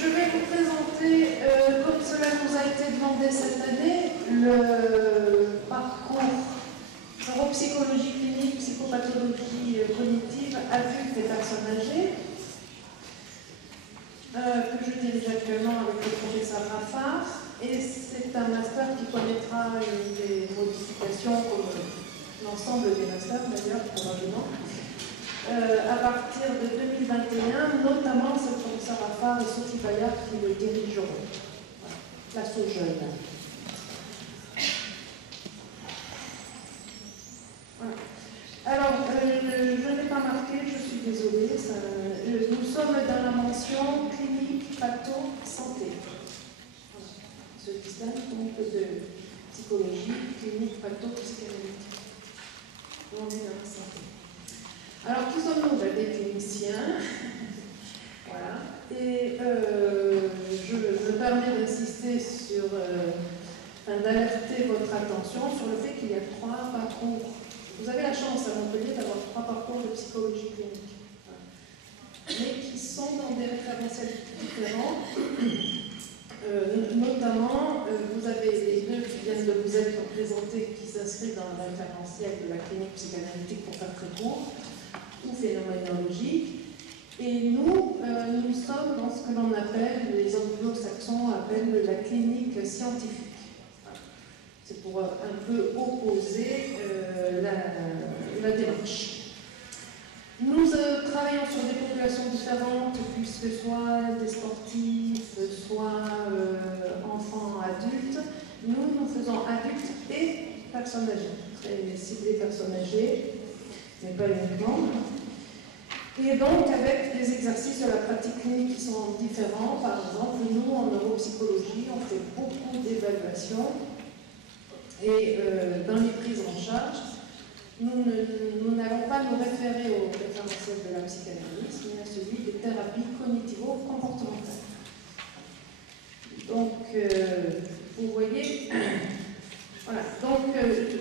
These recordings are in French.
Je vais vous présenter, comme cela nous a été demandé cette année, le parcours neuropsychologie clinique, psychopathologie cognitive, adultes et personnes âgées, que je dirige actuellement avec le professeur Raffard. Et c'est un master qui connaîtra des modifications, comme l'ensemble des masters d'ailleurs, probablement. À partir de 2021, notamment c'est le professeur Raffard et Sophie Bayard qui le dirigeront. Voilà. Place aux jeunes. Voilà. Alors, je n'ai pas marqué, je suis désolée, nous sommes dans la mention clinique, patho, santé. Voilà. Ce distingue donc de psychologie, clinique, patho, psychanalytique. On est dans la santé. Alors, qui sommes-nous? Des cliniciens. Voilà. Et je me permets d'insister sur, d'alerter votre attention sur le fait qu'il y a 3 parcours. Vous avez la chance à Montpellier d'avoir 3 parcours de psychologie clinique, mais qui sont dans des référentiels différents. Notamment, vous avez les 2 qui viennent de vous être présentés qui s'inscrivent dans le référentiel de la clinique psychanalytique pour faire très court, ou phénoménologique. Et nous, nous sommes dans ce que l'on appelle, les anglo-saxons appellent la clinique scientifique. C'est pour un peu opposer la démarche. Nous travaillons sur des populations différentes, puisque soit des sportifs, soit enfants, adultes. Nous faisons adultes et personnes âgées, très ciblées personnes âgées, mais pas uniquement. Et donc, avec des exercices de la pratique clinique qui sont différents, par exemple, nous, en neuropsychologie, on fait beaucoup d'évaluations. Et dans les prises en charge, nous n'allons pas nous référer au référentiel de la psychanalyse, mais à celui des thérapies cognitivo-comportementales. Donc, vous voyez, voilà. Donc,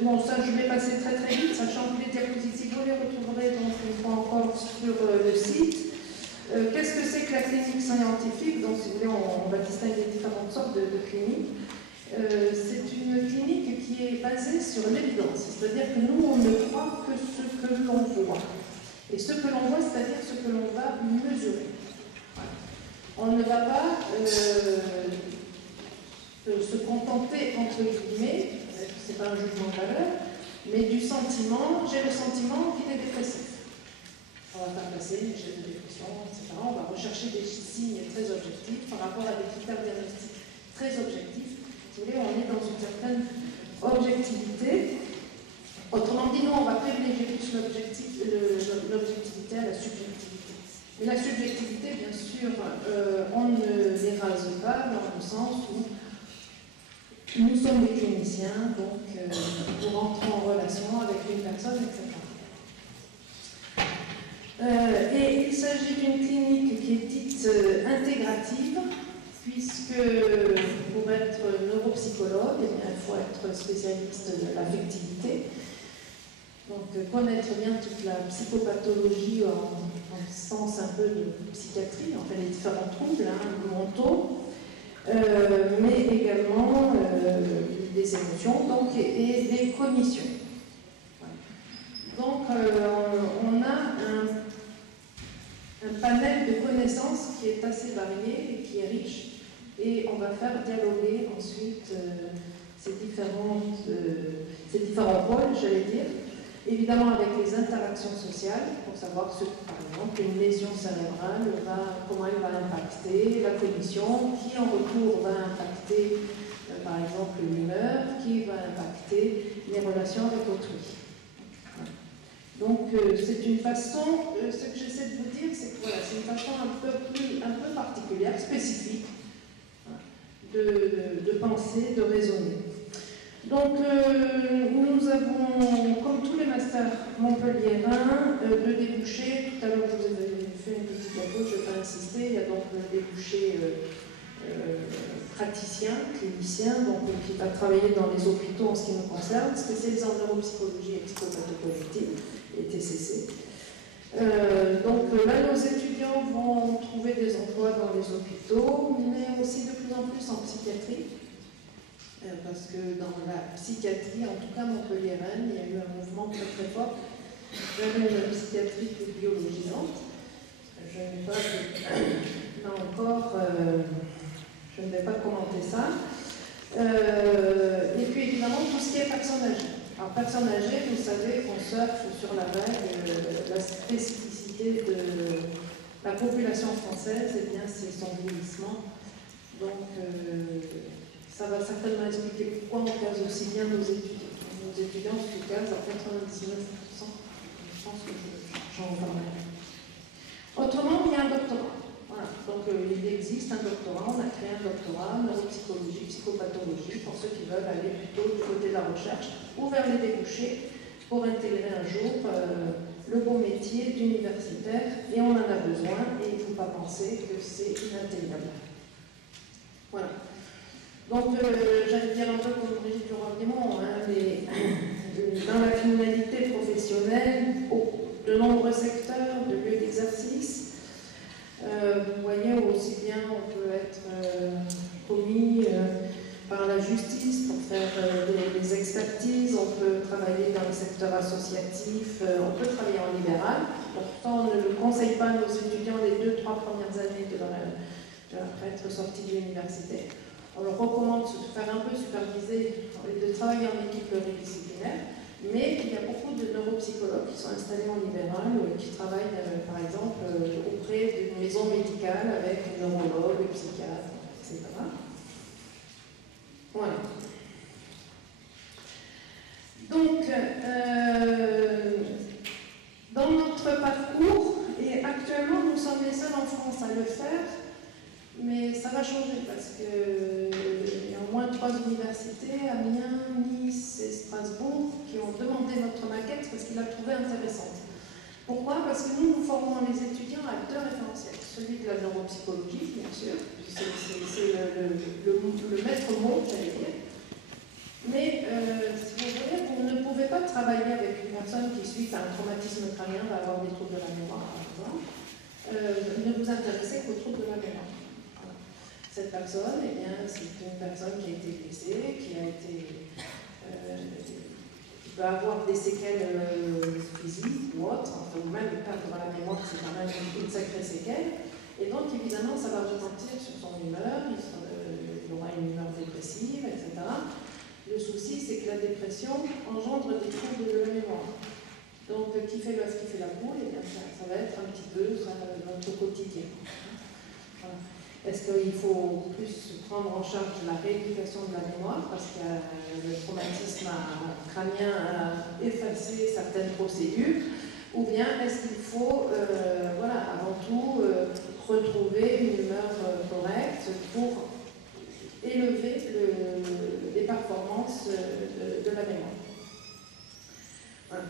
bon, ça, je vais passer très très vite, sachant que les diapositives, vous les retrouverez donc une fois encore sur le site. Qu'est-ce que c'est que la clinique scientifique? Donc, si vous voulez, on va distinguer différentes sortes de cliniques. C'est une clinique qui est basée sur l'évidence, c'est-à-dire que nous, on ne croit que ce que l'on voit. Et ce que l'on voit, c'est-à-dire ce que l'on va mesurer. Voilà. On ne va pas se contenter, entre guillemets, c'est pas un jugement de valeur, mais du sentiment, j'ai le sentiment qu'il est dépressif. On va faire passer j'ai de dépression, etc. On va rechercher des signes très objectifs par rapport à des critères diagnostiques très objectifs. Si vous voulez, on est dans une certaine objectivité. Autrement dit, nous, on va privilégier plus l'objectivité à la subjectivité. Mais la subjectivité, bien sûr, on ne l'érase pas dans le sens où nous sommes des cliniciens, donc nous rentrons en relation avec une personne, etc. Et il s'agit d'une clinique qui est dite intégrative, puisque pour être neuropsychologue, il faut être spécialiste de l'affectivité, donc connaître bien toute la psychopathologie en sens un peu de psychiatrie, enfin les différents troubles mentaux, mais également des émotions donc, et des cognitions. Donc on a un panel de connaissances qui est assez varié et qui est riche. Et on va faire dialoguer ensuite ces différents rôles, j'allais dire, évidemment avec les interactions sociales, pour savoir ce, par exemple, une lésion cérébrale, comment elle va impacter la cognition, qui en retour va impacter, par exemple, l'humeur, qui va impacter les relations avec autrui. Donc c'est une façon, ce que j'essaie de vous dire, c'est que voilà, c'est une façon un peu particulière, spécifique, de penser, de raisonner. Donc nous avons, comme tous les masters montpelliérains, le débouché. Tout à l'heure je vous ai fait une petite diapo, je ne vais pas insister. Il y a donc le débouché praticien, clinicien, donc qui va travailler dans les hôpitaux en ce qui nous concerne, spécialisé en neuropsychologie et psychopathologie, les TCC. Donc là, nos étudiants vont trouver des emplois dans les hôpitaux, mais aussi de plus en plus en psychiatrie. Parce que dans la psychiatrie, en tout cas montpelliéraine, il y a eu un mouvement très très fort vers une psychiatrie plus biologisante. Je n'ai pas, là encore, je ne vais pas commenter ça. Et puis évidemment, tout ce qui est personnes âgées. Alors, personnes âgées, vous savez qu'on surfe sur la vague, la spécificité de la population française, eh bien, c'est son vieillissement. Donc, ça va certainement expliquer pourquoi on case aussi bien nos étudiants. Nos étudiants se casent à 99%. Je pense que j'en parlerai. Autrement, il y a un doctorat. Voilà. Donc, il existe un doctorat, on a créé un doctorat, neuropsychologie, psychopathologie, pour ceux qui veulent aller plutôt du côté de la recherche ou vers les débouchés pour intégrer un jour le beau métier d'universitaire. Et on en a besoin, et il ne faut pas penser que c'est inatteignable. Voilà. Donc, j'allais dire un peu comme Brigitte Leroy-Brimont, hein, dans la criminalité professionnelle, de nombreux secteurs, de lieux d'exercice. Vous voyez, aussi bien on peut être commis par la justice pour faire des expertises, on peut travailler dans le secteur associatif, on peut travailler en libéral. Pourtant, on ne le conseille pas à nos étudiants les 2-3 premières années de leur être sortis de l'université. On leur recommande de se faire un peu superviser et de travailler en équipe pluridisciplinaire. Mais il y a beaucoup de neuropsychologues qui sont installés en libéral, qui travaillent par exemple auprès d'une maison médicale avec un neurologue, un psychiatre, etc. Voilà. Donc, dans notre parcours, et actuellement nous sommes les seuls en France à le faire, mais ça va changer parce qu'il y a au moins 3 universités, Amiens, Nice et Strasbourg, qui ont demandé notre maquette parce qu'ils la trouvaient intéressante. Pourquoi? Parce que nous formons les étudiants à 2 référentiels. Celui de la neuropsychologie, bien sûr, c'est le maître mot, j'allais dire. Mais si vous voulez, vous ne pouvez pas travailler avec une personne qui, suite à un traumatisme crânien, va avoir des troubles de la mémoire, par exemple. Ne vous intéressez qu'aux troubles de la mémoire. Cette personne, eh bien, c'est une personne qui a été blessée, qui peut avoir des séquelles physiques ou autres, enfin, ou même perdre la mémoire, c'est quand même une sacrée séquelle. Et donc, évidemment, ça va retentir sur son humeur, il aura une humeur dépressive, etc. Le souci, c'est que la dépression engendre des troubles de la mémoire. Donc, qui fait l'œuf, qui fait la poule, eh bien, ça va être un petit peu notre quotidien. Voilà. Est-ce qu'il faut plus prendre en charge la rééducation de la mémoire parce que le traumatisme crânien a effacé certaines procédures, ou bien est-ce qu'il faut, voilà, avant tout, retrouver une humeur correcte pour élever les performances de la mémoire. Voilà.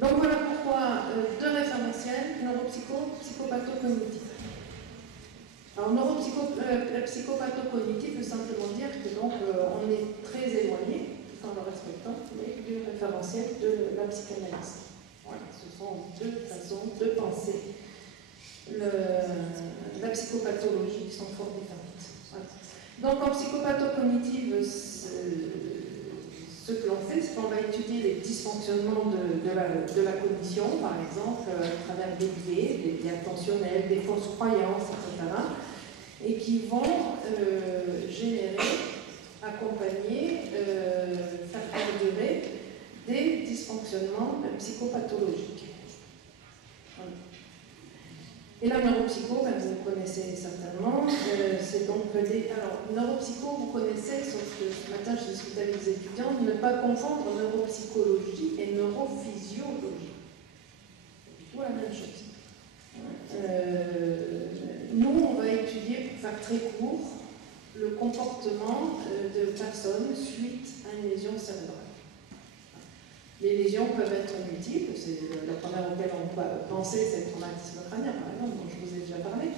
Donc voilà pourquoi 2 référentiels, neuropsycho, psychopatho-cognitif. Alors, psychopathocognitif veut simplement dire que donc, on est très éloigné, tout en le respectant, mais du référentiel de la psychanalyse. Voilà, ce sont 2 façons de penser la psychopathologie qui sont fort différentes. Voilà. Donc, en psychopathocognitive, ce que l'on fait, c'est qu'on va étudier les dysfonctionnements de la cognition, par exemple, à travers des biais attentionnels, des fausses croyances, etc., et qui vont générer, accompagner, faire perdurer des dysfonctionnements psychopathologiques. Voilà. Et la neuropsycho, ben, vous connaissez certainement, c'est donc des... Alors, neuropsycho, vous connaissez, sauf que ce matin, je discutais avec les étudiants, de ne pas confondre neuropsychologie et neurophysiologie. C'est tout la même chose. Nous, on va étudier, pour faire très court, le comportement de personnes suite à une lésion cérébrale. Les lésions peuvent être multiples, c'est la première auquel on peut penser, c'est le traumatisme crânien, par exemple, dont je vous ai déjà parlé,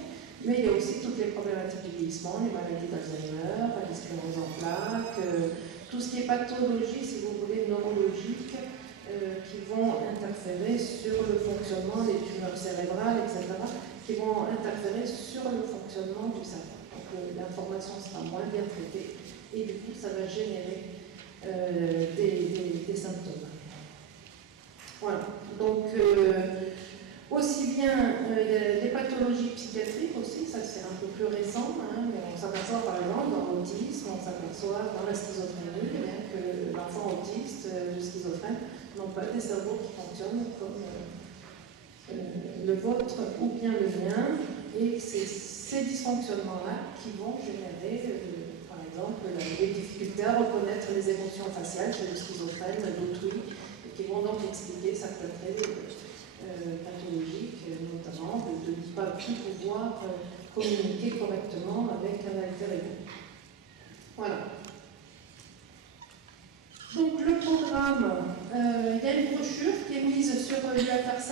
mais il y a aussi toutes les problématiques du vieillissement, les maladies d'Alzheimer, la sclérose en plaques, tout ce qui est pathologie, si vous voulez, neurologique, qui vont interférer interférer sur le fonctionnement des tumeurs cérébrales, etc., qui vont interférer sur le fonctionnement du cerveau. Donc l'information sera moins bien traitée et du coup ça va générer des symptômes. Voilà, donc aussi bien des pathologies psychiatriques aussi, ça c'est un peu plus récent, hein, mais on s'aperçoit par exemple dans l'autisme, on s'aperçoit dans la schizophrénie, bien que l'enfant autiste, le schizophrène, n'ont pas des cerveaux qui fonctionnent comme le vôtre ou bien le mien, et c'est ces dysfonctionnements-là qui vont générer, par exemple, les difficultés à reconnaître les émotions faciales chez le schizophrène d'autrui, et qui vont donc expliquer certains traits pathologiques, notamment de ne pas plus pouvoir communiquer correctement avec un alter ego. Voilà. Donc le programme, il y a une brochure qui est mise sur l'UFR5.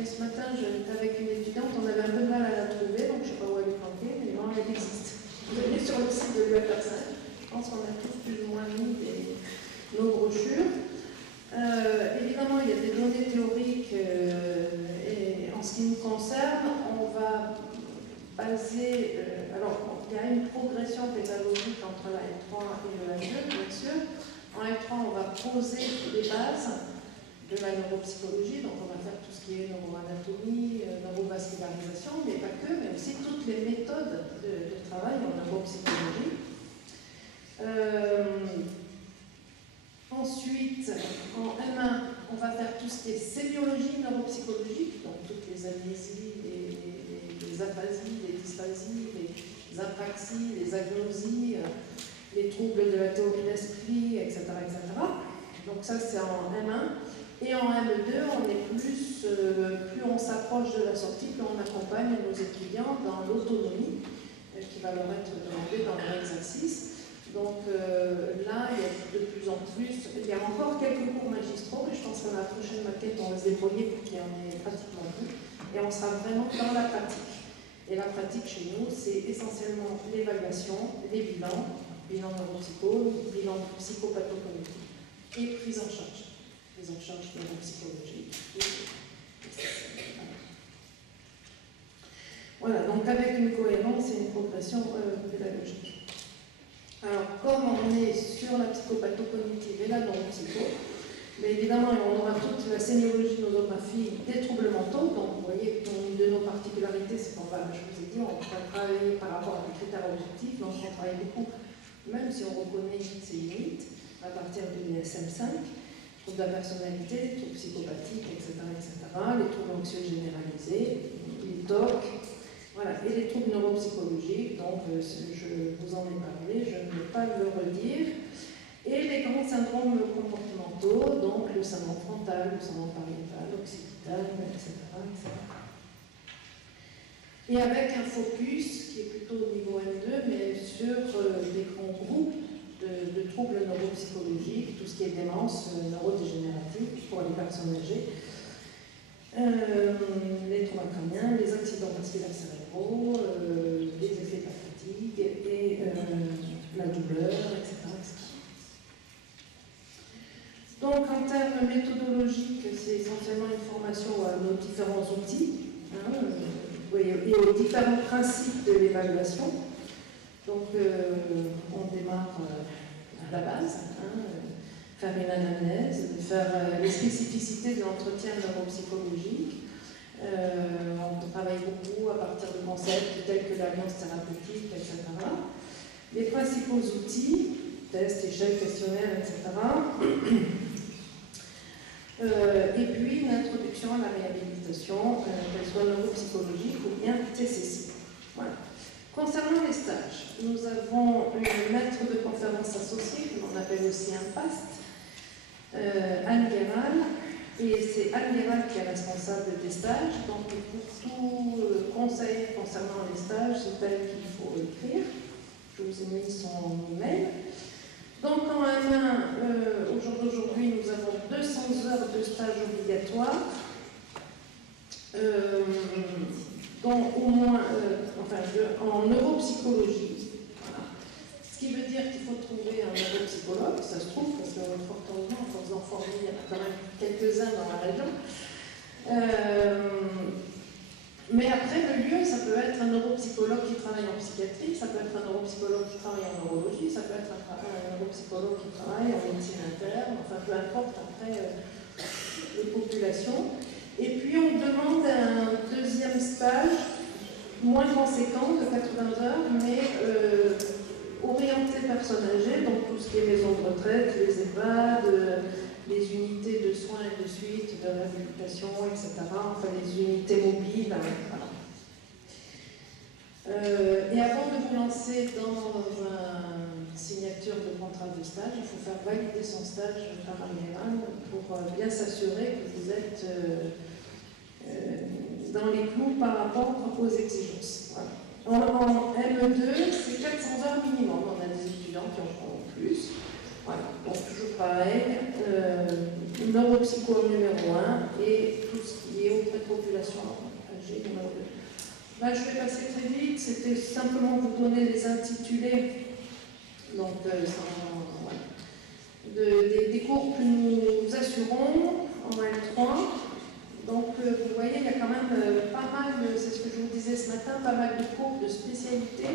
Et ce matin, j'étais avec une étudiante, on avait un peu de mal à la trouver, donc je ne sais pas où elle est plantée, mais non, elle existe. Vous allez sur le site de l'UFR5. Je pense qu'on a tous plus ou moins mis nos brochures. Évidemment, il y a des données théoriques et en ce qui nous concerne, on va baser. Alors, il y a une progression pédagogique entre la L3 et le L2, bien sûr. En L3, on va poser les bases de la neuropsychologie, donc on va faire tout ce qui est neuroanatomie, neurovascularisation, mais pas que, mais aussi toutes les méthodes de travail en neuropsychologie. Ensuite, en M1, on va faire tout ce qui est sémiologie neuropsychologique, donc toutes les amnésies, les aphasies, les dysphasies, les apraxies, les agnosies, les troubles de la théorie d'esprit, etc., etc. Donc ça, c'est en M1. Et en M2, on est plus on s'approche de la sortie, plus on accompagne nos étudiants dans l'autonomie qui va leur être demandée dans leur exercice. Donc là, il y a de plus en plus, il y a encore quelques cours magistraux, mais je pense qu'à la prochaine maquette, on va se débrouiller pour qu'il y en ait pratiquement plus. Et on sera vraiment dans la pratique. Et la pratique chez nous, c'est essentiellement l'évaluation, les bilans, bilan neuropsycho, bilan psychopathocognitif et prise en charge neuropsychologique. Voilà, donc avec une cohérence et une progression pédagogique. Alors, comme on est sur la psychopathocognitive et la neuropsycho, mais évidemment, on aura toute la sémiologie, nosographie des troubles mentaux. Donc, vous voyez, une de nos particularités, c'est qu'on va, je vous ai dit, on va travailler par rapport à des critères objectifs. Donc, on travaille beaucoup, même si on reconnaît ces limites, à partir du DSM-5, troubles de la personnalité, troubles psychopathiques, etc., les troubles anxieux généralisés, les TOC. Voilà, et les troubles neuropsychologiques, donc je vous en ai parlé, je ne vais pas le redire. Et les grands syndromes comportementaux, donc le syndrome frontal, le syndrome pariétal, l'occipital, etc., etc. Et avec un focus qui est plutôt au niveau N2, mais sur des grands groupes de troubles neuropsychologiques, tout ce qui est démence neurodégénérative pour les personnes âgées. Les traumas crâniens, les accidents vasculaires cérébraux, les effets de la fatigue et la douleur, etc., etc. Donc en termes méthodologiques, c'est essentiellement une formation à nos différents outils et aux différents principes de l'évaluation. Donc on démarre à la base. Faire une anamnèse, faire les spécificités de l'entretien neuropsychologique. On travaille beaucoup à partir de concepts tels que l'alliance thérapeutique, etc. Les principaux outils, tests, échelles, questionnaires, etc. Et puis une introduction à la réhabilitation, qu'elle soit neuropsychologique ou bien TCC. Voilà. Concernant les stages, nous avons une maître de conférence associée, qu'on appelle aussi un PAST, Anne Guéral, et c'est Anne Guéral qui est responsable des stages. Donc pour tout conseil concernant les stages, c'est elle qu'il faut écrire. Je vous ai mis son email. Donc en M1, au jour d'aujourd'hui, nous avons 200 heures de stage obligatoires, dont au moins, en neuropsychologie. Voilà. Ce qui veut dire qu'il faut trouver un neuropsychologue, ça se trouve, parce que fort heureusement, en force d'en former, il y en a quand même quelques-uns dans la région. Mais après, le lieu, ça peut être un neuropsychologue qui travaille en psychiatrie, ça peut être un neuropsychologue qui travaille en neurologie, ça peut être un neuropsychologue qui travaille en médecine interne, enfin peu importe après les populations. Et puis on demande un deuxième stage, moins conséquent, de 80 heures, mais orienté personnes âgées, donc tout ce qui est maison de retraite, les EHPAD, les unités de soins et de suite, de réhabilitation, etc. Enfin, les unités mobiles. Voilà. Et avant de vous lancer dans une signature de contrat de stage, il faut faire valider son stage par un général pour bien s'assurer que vous êtes dans les clous par rapport aux exigences. Voilà. En M2, c'est 400 heures minimum. On a des étudiants qui en font plus. Voilà, donc toujours pareil, neuropsycho numéro 1 et tout ce qui est auprès de population âgée numéro 2. Là, je vais passer très vite, c'était simplement vous donner les intitulés donc, des cours que nous assurons en L3. Donc, vous voyez, il y a quand même pas mal, c'est ce que je vous disais ce matin, pas mal de cours de spécialité,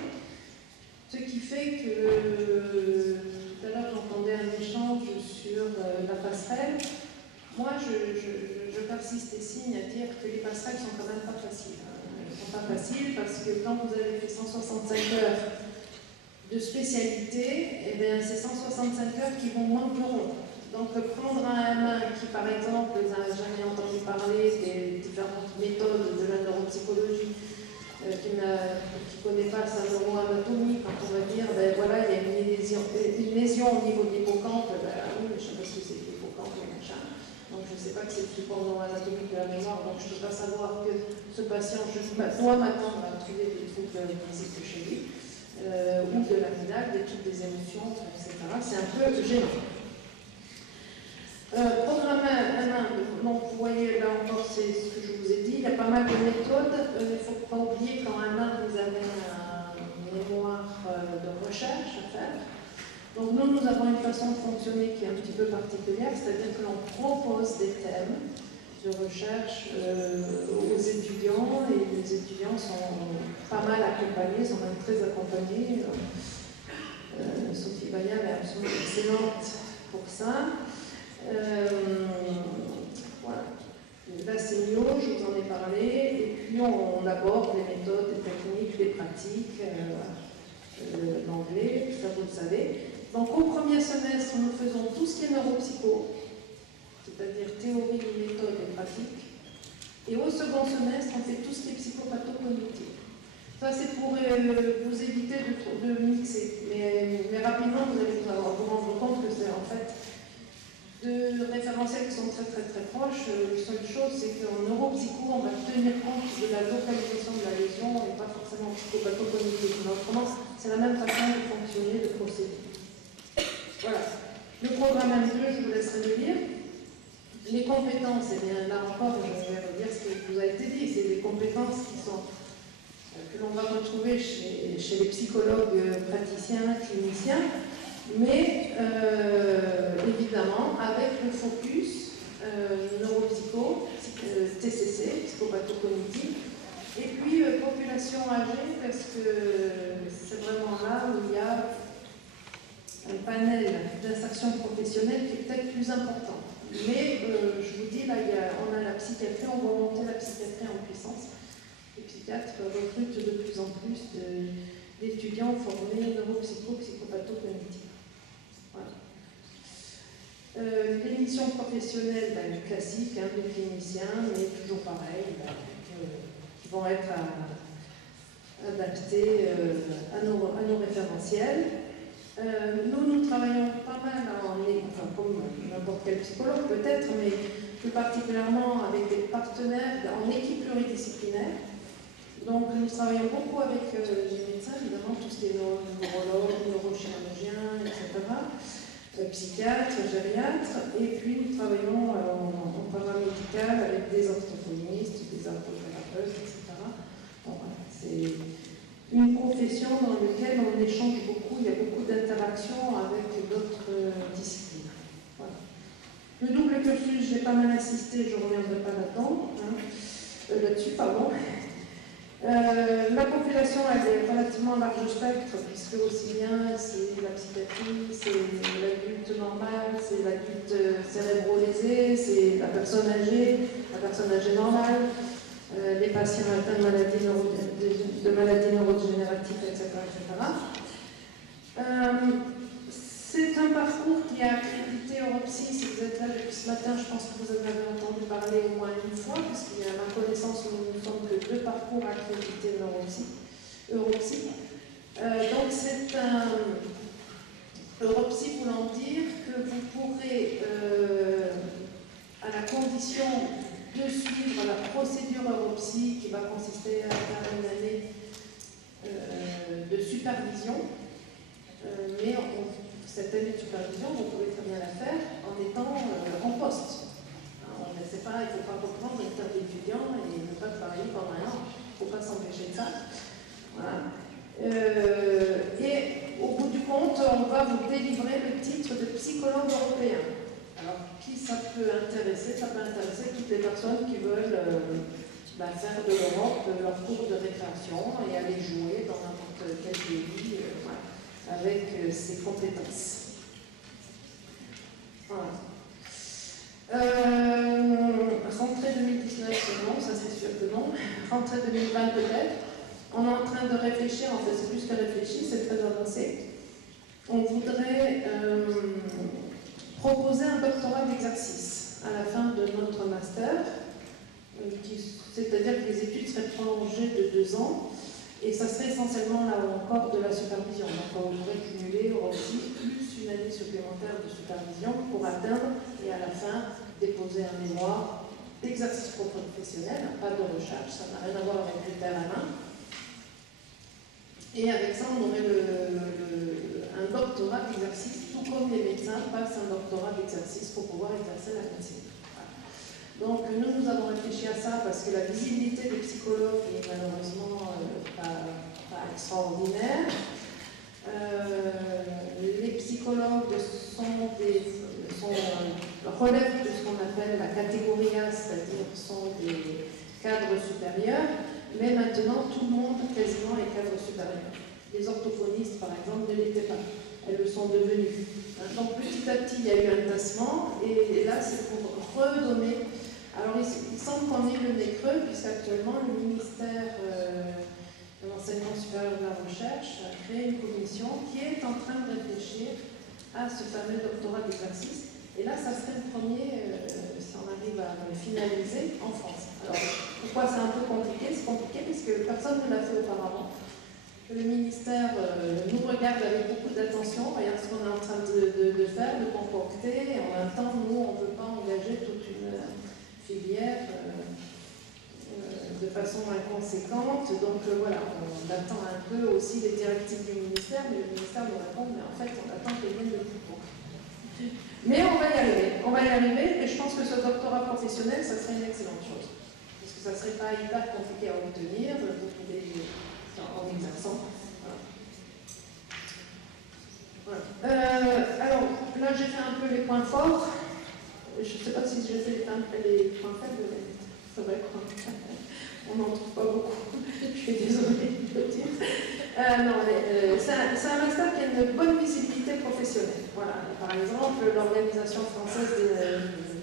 ce qui fait que tout à l'heure, j'entendais un échange sur la passerelle. Moi, je persiste et signe à dire que les passerelles sont quand même pas faciles. Elles ne sont pas faciles parce que quand vous avez fait 165 heures de spécialité, eh bien, c'est 165 heures qui vont moins de rond. Donc, prendre un M1 qui, par exemple, n'a jamais entendu parler des différentes méthodes de la neuropsychologie, qui ne connaît pas sa neuroanatomie, quand on va dire, ben voilà, il y a une lésion au niveau de l'hippocampe, ben oui, mais je ne sais pas ce que c'est que l'hippocampe, machin. Donc je ne sais pas que c'est le support neuroanatomique de la mémoire, donc je ne peux pas savoir que ce patient, doit m'attendre à trouver des troubles physiques chez lui, ou de l'amygdale, des troubles des émotions, etc. C'est un peu gênant. Programme 1, donc vous voyez là encore, c'est ce que je vous ai dit, il y a pas mal de méthodes. Il ne faut pas oublier qu'en 1, vous avez un mémoire de recherche à faire. Donc nous avons une façon de fonctionner qui est un petit peu particulière, c'est-à-dire que l'on propose des thèmes de recherche aux étudiants, et les étudiants sont pas mal accompagnés, sont même très accompagnés. Sophie Bayal est absolument excellente pour ça. Voilà. La sémio, je vous en ai parlé, et puis on aborde les méthodes, les techniques, les pratiques, l'anglais, ça vous le savez. Donc au premier semestre, nous faisons tout ce qui est neuropsycho, c'est-à-dire théorie, méthode et pratique. Et au second semestre, on fait tout ce qui est psychopathocognitif. Ça, c'est pour vous éviter de mixer. Mais rapidement, vous allez vous rendre compte que c'est en fait de référentiels qui sont très très très proches. La seule chose, c'est qu'en neuropsycho, on va tenir compte de la localisation de la lésion et pas forcément psychopathocognitive. Mais autrement, c'est la même façon de fonctionner, de procéder. Voilà. Le programme M2, je vous laisserai le lire. Les compétences, eh bien là encore, je vais redire ce qui vous a été dit, c'est des compétences qui sont, que l'on va retrouver chez les psychologues praticiens, cliniciens, mais évidemment avec le focus neuropsycho, TCC, psychopathocognitif, et puis population âgée, parce que c'est vraiment là où il y a un panel d'insertion professionnelle qui est peut-être plus important. Mais je vous dis, là, on a la psychiatrie, on va monter la psychiatrie en puissance. Les psychiatres recrutent de plus en plus d'étudiants formés neuropsycho, psychopatho-cognitifs. Voilà. Les missions professionnelles, classiques, des cliniciens, mais toujours pareil, qui vont être adaptées à nos référentiels. Nous travaillons pas mal, comme n'importe quel psychologue peut-être, mais plus particulièrement avec des partenaires en équipe pluridisciplinaire. Donc nous travaillons beaucoup avec les médecins, évidemment, tout ce qui est neurologues, neurochirurgiens, etc., psychiatres, gériatres, et puis nous travaillons en paramédical avec des orthophonistes, des orthothérapeutes, etc. Bon, voilà, c'est une profession dans laquelle on échange beaucoup, il y a beaucoup d'interactions avec d'autres disciplines. Voilà. Le double cursus, j'ai pas mal insisté, je ne reviendrai pas là-dessus, pardon. La population elle est relativement large spectre, puisque aussi bien c'est la psychiatrie, c'est l'adulte normal, c'est l'adulte cérébro-lésé, c'est la personne âgée normale, les patients atteints de maladies neurodégénératives, etc. C'est un parcours qui est accrédité Europsy. Si vous êtes là depuis ce matin, je pense que vous en avez entendu parler au moins une fois, puisqu'il y a à ma connaissance, il me semble que 2 parcours accrédités de Europsy. Donc c'est un Europsy voulant dire que vous pourrez, à la condition de suivre la procédure Europsy qui va consister à faire une année de supervision, mais cette année de supervision, vous pouvez très bien la faire en étant en poste. Il ne faut pas reprendre une table d'étudiant et ne pas travailler pendant un an. Il ne faut pas s'empêcher de ça. Voilà. Et au bout du compte, on va vous délivrer le titre de psychologue européen. Alors, qui ça peut intéresser? Ça peut intéresser toutes les personnes qui veulent faire de l'Europe leur cours de récréation et aller jouer dans n'importe quel pays avec ses compétences. Voilà. Rentrée 2019, c'est non, ça c'est sûr que non. Rentrée 2020 peut-être. On est en train de réfléchir, en fait c'est plus que réfléchir, c'est très avancé. On voudrait proposer un doctorat d'exercice à la fin de notre master, c'est-à-dire que les études seraient prolongées de 2 ans, et ça serait essentiellement là encore de la supervision. Donc on voudrait cumuler aussi plus une année supplémentaire de supervision pour atteindre, et à la fin, déposer un mémoire d'exercice professionnel, pas de recherche, ça n'a rien à voir avec le terrain. Et avec ça, on aurait un doctorat d'exercice, tout comme les médecins passent un doctorat d'exercice pour pouvoir exercer la médecine. Donc nous avons réfléchi à ça parce que la visibilité des psychologues est malheureusement pas extraordinaire. Les psychologues relèvent de ce qu'on appelle la catégorie A, c'est-à-dire sont des cadres supérieurs, mais maintenant tout le monde quasiment est cadre supérieur. Les orthophonistes par exemple ne l'étaient pas, elles le sont devenues. Donc petit à petit il y a eu un tassement et là c'est pour redonner. Alors il semble qu'on ait le nez creux puisqu'actuellement le ministère de l'enseignement supérieur de la recherche a créé une commission qui est en train de réfléchir à ce fameux doctorat d'exercice. Et là, ça serait le premier, si on arrive à le finaliser, en France. Alors, pourquoi c'est un peu compliqué? C'est compliqué parce que personne ne l'a fait auparavant. Le ministère nous regarde avec beaucoup d'attention, regarde ce qu'on est en train de faire, de concocter, et en même temps, nous, on ne veut pas engager toute une filière de façon inconséquente. Donc voilà, on attend un peu aussi les directives du ministère, mais le ministère nous répond, mais en fait, on attend qu'elles viennent de plus tôt. Mais on va y arriver, et je pense que ce doctorat professionnel, ça serait une excellente chose. Parce que ça ne serait pas hyper compliqué à obtenir, en exerçant. Voilà. Alors, là, j'ai fait un peu les points forts. Je ne sais pas si j'ai fait les points faibles, mais c'est vrai qu'on n'en trouve pas beaucoup. Je suis désolée de le dire. C'est un master qui a une bonne visibilité professionnelle. Voilà. Par exemple, l'Organisation française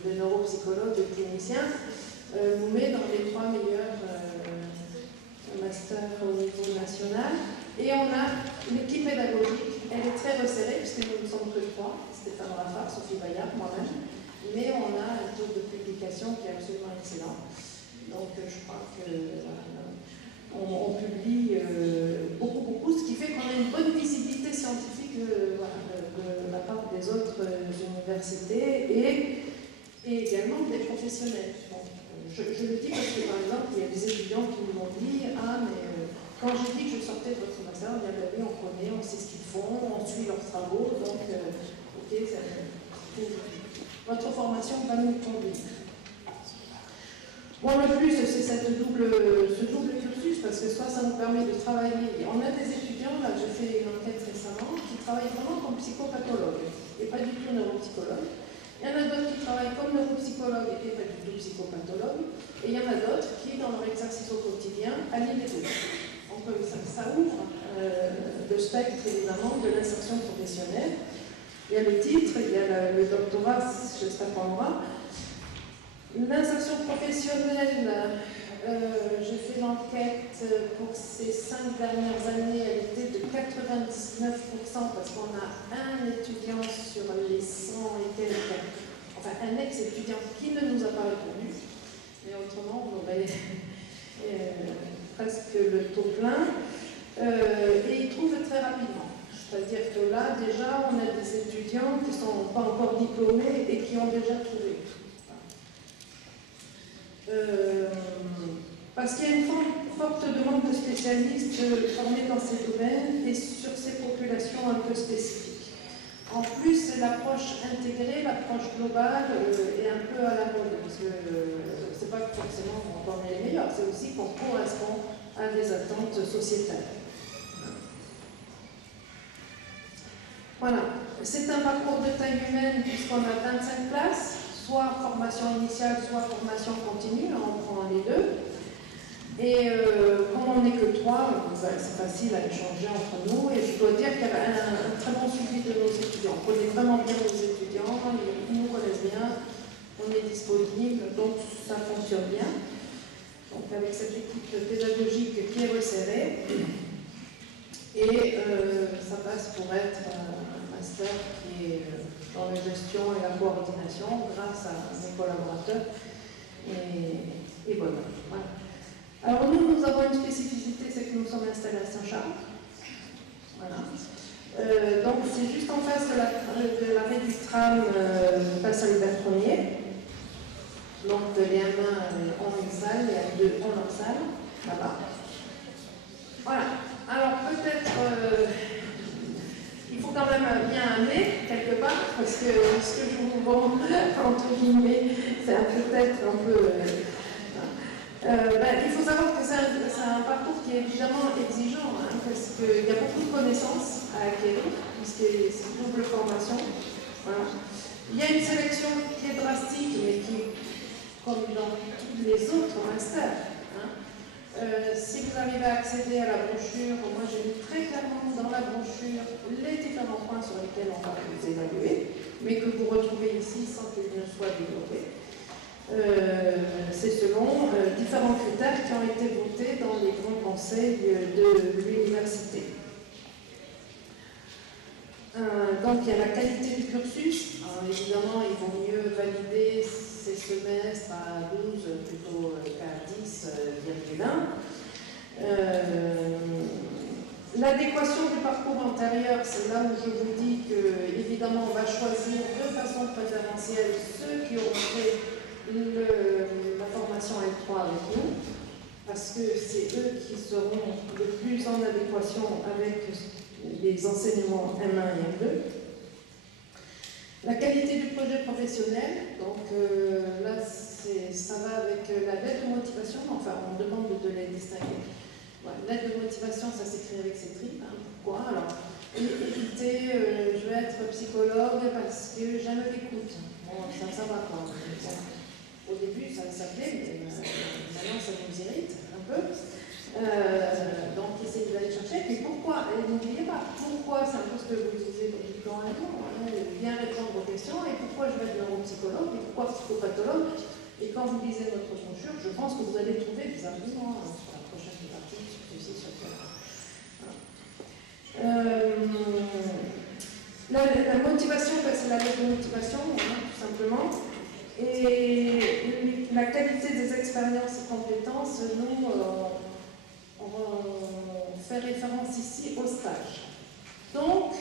des neuropsychologues et cliniciens nous met dans les 3 meilleurs masters au niveau national. Et on a l'équipe pédagogique, elle est très resserrée, puisque nous ne sommes que 3, Stéphane Raffard, Sophie Bayard, moi-même. Mais on a un taux de publication qui est absolument excellent. Donc je crois que on publie beaucoup, ce qui fait qu'on a une bonne visibilité scientifique de la part des autres universités et également des professionnels. Bon, je le dis parce que par exemple, il y a des étudiants qui m'ont dit « Ah, mais quand j'ai dit que je sortais de votre master, bien oui, on connaît, on sait ce qu'ils font, on suit leurs travaux, donc ok, votre formation va nous conduire. » Bon, le plus, c'est ce double cursus, parce que soit ça nous permet de travailler. On a des étudiants, là, j'ai fait une enquête récemment, qui travaillent vraiment comme psychopathologues, et pas du tout neuropsychologues. Il y en a d'autres qui travaillent psychologues et pas du tout psychopathologues. Et il y en a d'autres qui, dans leur exercice au quotidien, allient les deux. Donc ça ouvre le spectre, évidemment, de l'insertion professionnelle. Il y a le titre, il y a le doctorat, j'espère qu'on l'aura. L'insertion professionnelle, j'ai fait l'enquête pour ces 5 dernières années, elle était de 99% parce qu'on a un étudiant sur les 100 et quelques, enfin un ex-étudiant qui ne nous a pas répondu, mais autrement on aurait presque le taux plein, et il trouve très rapidement. C'est-à-dire que là, déjà, on a des étudiants qui ne sont pas encore diplômés et qui ont déjà trouvé. Parce qu'il y a une forte demande de spécialistes formés dans ces domaines et sur ces populations un peu spécifiques. En plus, l'approche intégrée, l'approche globale est un peu à la mode, parce que c'est pas forcément qu'on est les meilleurs, c'est aussi qu'on correspond à des attentes sociétales. Voilà, c'est un parcours de taille humaine puisqu'on a 25 places, soit formation initiale, soit formation continue, on prend les deux. Et comme on n'est que 3, c'est facile à échanger entre nous. Et je dois dire qu'il y a un très bon suivi de nos étudiants. On connaît vraiment bien nos étudiants, ils nous connaissent bien, on est disponible, donc ça fonctionne bien. Donc avec cette équipe pédagogique qui est resserrée. Et ça passe pour être un master qui est dans la gestion et la coordination grâce à mes collaborateurs. Et voilà. Alors nous avons une spécificité, c'est que nous sommes installés à Saint-Charles. Voilà. Donc c'est juste en face de l'arrêt du tram Place Albert Ier. Donc les M1 ont une salle, les M2 ont leur salle, là-bas. Voilà. Alors peut-être, il faut quand même bien amener quelque part, parce que ce que je vous vends, entre guillemets, c'est peut-être un peu... il faut savoir que c'est un parcours qui est évidemment exigeant, hein, parce qu'il y a beaucoup de connaissances à acquérir, puisque c'est une double formation. Voilà. Il y a une sélection qui est drastique, mais qui est comme dans tous les autres masters. Hein. Si vous arrivez à accéder à la brochure, moi j'ai mis très clairement dans la brochure les différents points sur lesquels on va vous évaluer, mais que vous retrouvez ici sans qu'ils ne soient développés. C'est selon différents critères qui ont été votés dans les grands conseils de l'université. Donc il y a la qualité du cursus. Alors, évidemment, il vaut mieux valider ces semestres à 12 plutôt qu'à 10,1. L'adéquation du parcours antérieur, c'est là où je vous dis que évidemment on va choisir de façon préférentielle ceux qui auront fait la formation L3 avec nous, parce que c'est eux qui seront le plus en adéquation avec les enseignements M1 et M2. La qualité du projet professionnel, donc là ça va avec la lettre de motivation, enfin on demande de les distinguer. Voilà, lettre de motivation, ça s'écrit avec ses tripes, hein. Pourquoi? Alors, éviter, je vais être psychologue parce que j'aime l'écoute. Bon, ça va pas. Au début, ça s'appelait, mais maintenant, ça nous irrite un peu. Donc, essayez d'aller chercher. Mais pourquoi? Et n'oubliez pas, pourquoi? C'est un peu ce que vous disiez quand un jour, hein, bien répondre aux questions. Et pourquoi je vais être neuropsychologue? Et pourquoi psychopathologue? Et quand vous lisez notre brochure, je pense que vous allez trouver des arguments sur la prochaine partie, sur ceci, sur cela. La motivation, c'est la lettre de motivation, hein, tout simplement. Et la qualité des expériences et compétences, nous, on fait référence ici au stage. Donc,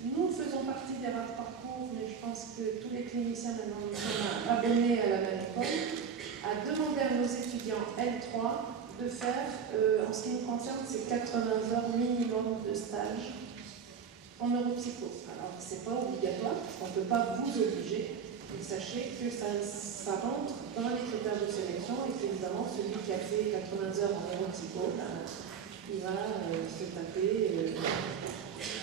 nous faisons partie des rares parcours, mais je pense que tous les cliniciens maintenant nous sommes abonnés à la même école, à demander à nos étudiants L3 de faire, en ce qui nous concerne, c'est 80 heures minimum de stage en neuropsycho. Alors, ce n'est pas obligatoire, on ne peut pas vous obliger, mais sachez que ça rentre dans les critères de sélection et qu'évidemment, celui qui a fait 80 heures en neuropsycho, il va se taper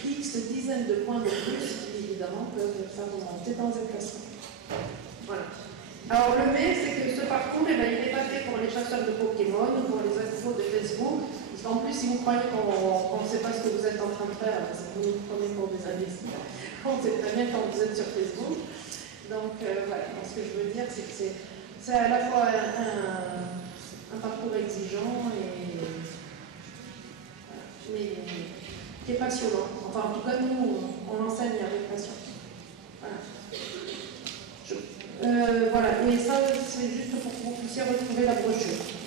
X dizaines de points de plus qui, évidemment, peuvent faire remonter dans un classement. Voilà. ben, il n'est pas fait pour les chasseurs de Pokémon ou pour les aficionados de Facebook. Parce qu'en plus, si vous croyez qu'on ne sait pas ce que vous êtes en train de faire, parce que vous nous prenez pour des imbéciles, on sait très bien quand vous êtes sur Facebook. Donc voilà, ce que je veux dire, c'est que c'est à la fois un parcours exigeant mais qui est passionnant. Enfin, en tout cas, nous, on l'enseigne avec passion. Voilà. Voilà, et ça, c'est juste pour que vous puissiez retrouver la brochure.